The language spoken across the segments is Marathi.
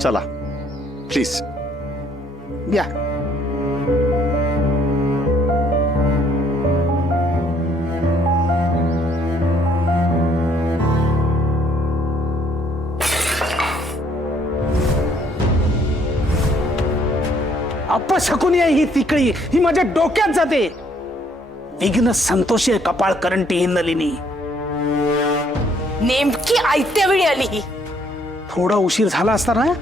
चला प्लीज या. अपशकुनी आहे ही तिकडी, ही माझ्या डोक्यात जाते. विघ्न संतोषी कपाळ करंटी ही नलिनी. नेमकी आयत्या वेळी आली ही. थोडा उशीर झाला असता ना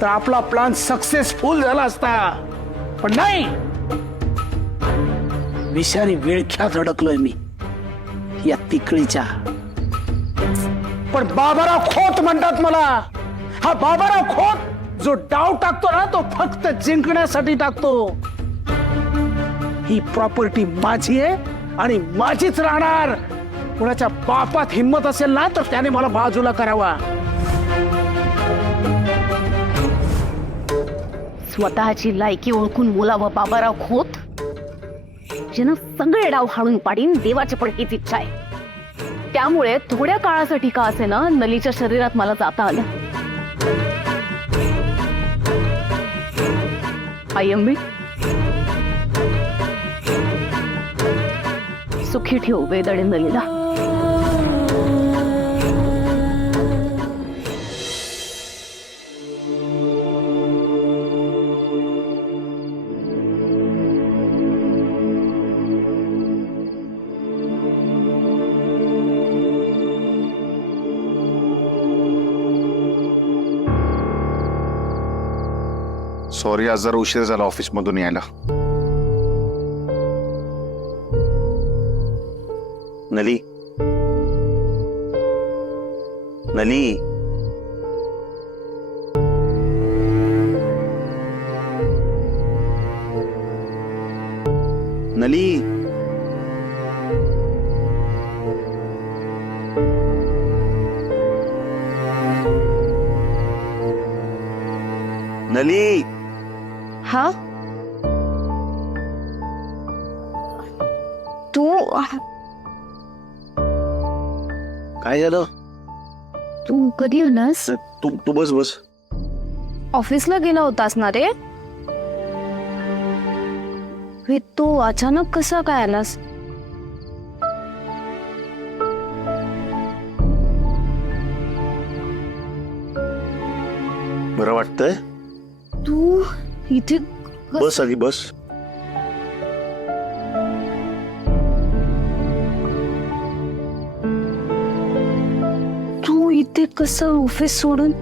तर आपला प्लान सक्सेसफुल झाला असता, पण नाही. विषारी विळख्यात अडकलोय मी या तिकळीच्या. पण बाबाराव खोत म्हणतात मला. हा बाबाराव खोत जो डाव टाकतो ना तो फक्त जिंकण्यासाठी टाकतो. ही प्रॉपर्टी माझी आहे आणि माझीच राहणार. कुणाच्या बापात हिम्मत असेल ना तर त्याने मला बाजूला करावा. स्वतःची लायकी ओळखून बोलावं बाबाराव खोत. ज्यानं सगळे डाव हाणून पाडीन देवाची पण हीच इच्छा आहे. त्यामुळे थोड्या काळासाठी का असे ना नलीच्या शरीरात मला जाता आलं. आयंबी सुखी ठेव वेद आणि नलीला. सॉरी, आज जरा उशीर झाला ऑफिस मधून यायला. नली नली नली नली. हा तू काय झालं? तू कधी आलास? तू तू बस बस. ऑफिसला गेला होतास ना रे? हे तू अचानक कसा काय आलास? बरं वाटतंय? तू इथे बस आधी बस. तू इथे कसं ऑफिस सोडून?